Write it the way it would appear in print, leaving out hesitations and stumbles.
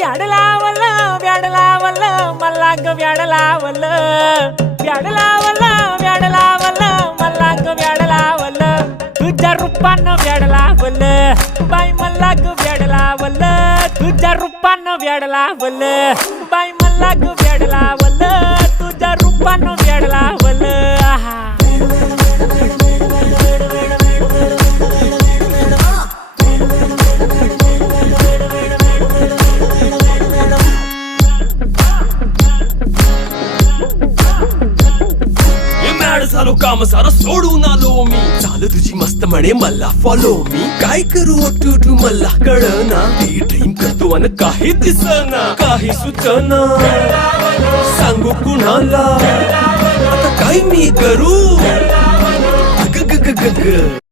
व्याड लावलं व्याड लावलं मला ग व्याड लावलं व्याड लावलं व्याड लावलं मला ग व्याड लावलं तुझ्या रूपानं व्याड लावलं बाई मला ग व्याड लावलं तुझ्या रूपानं व्याड लावलं बाई मला ग व्याड लावलं तुझ्या रूपानं व्याड लावलं आहा झालो काम सारं सोडून आलो मी चाल तुझी मस्त म्हणे मला फॉलो मी काय करू टू मला कळना ती ड्रीम करतो आणि काही दिसना काही सुचना सांगू कुणाला आता काय मी करू ग ग ग ग ग